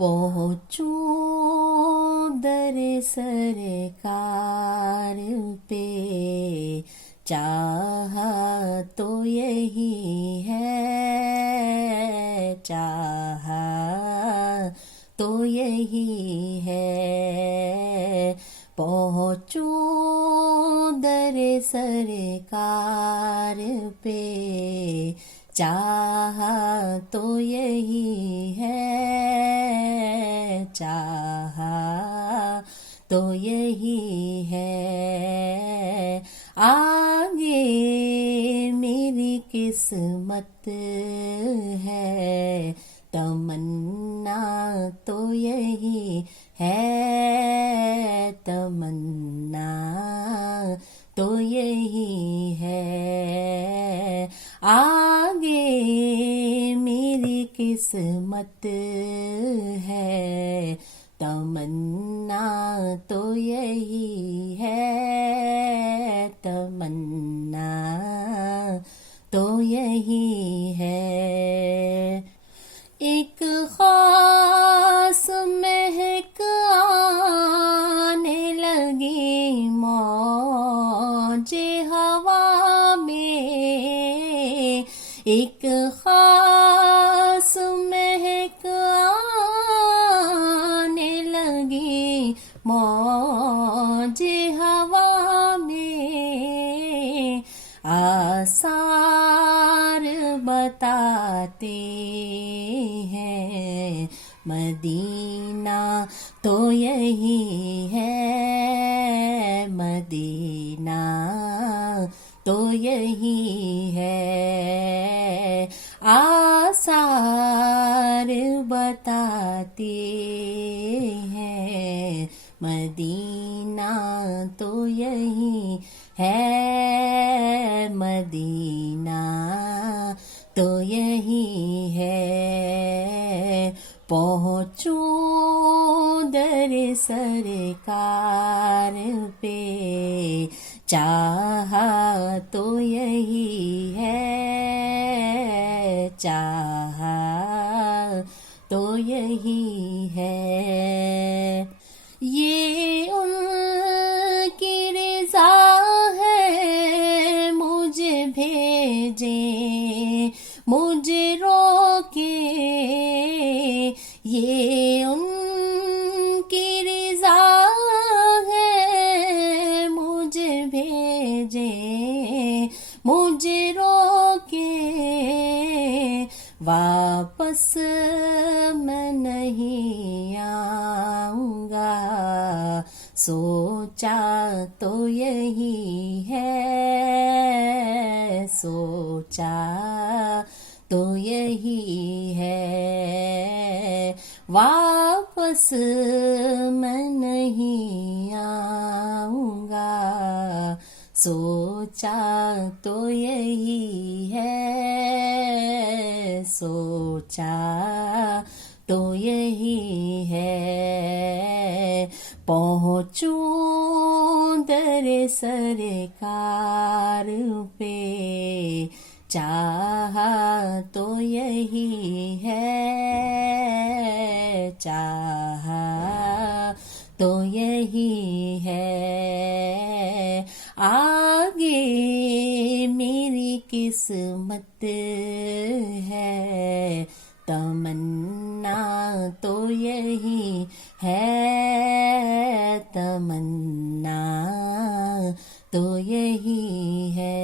पहुँचूं दर सरकार पे, चाहा तो यही है, चाहा तो यही है। पहुँचूं दर सरकार पे, चाहा तो यही है, चाहा तो यही है। आगे मेरी किस्मत है, तमन्ना तो यही है, तमन्ना तो यही है। आगे मेरी किस्मत है, तमन्ना तो यही है, तमन्ना तो यही है। एक खास महक आने लगी मौजे हवा में, एक खास महक आने लगी मौजे हवा में। आसार बताते हैं, मदीना तो यही है, मदीना तो यही है। आसार बताते हैं, मदीना तो यही है, मदीना तो यही है। पहुँचूं दर सरकार पे, चाहा तो यही है, चाहा तो यही है। ये उनकी रज़ा है, मुझे भेजे मुझे रोके, ये उनकी रज़ा है, मुझे भेजे मुझे रोके। वापस मैं नहीं आऊँगा, सोचा तो यही है, सोचा तो यही है। वापस मैं नहीं आऊँगा, सोचा तो यही है, सोचा तो यही है। पहुँचूं दर सरकार पे, चाहा तो यही है, चाहा तो यही है। आगे मेरी किस्मत है, तमन्ना तो यही है, तमन्ना तो यही है।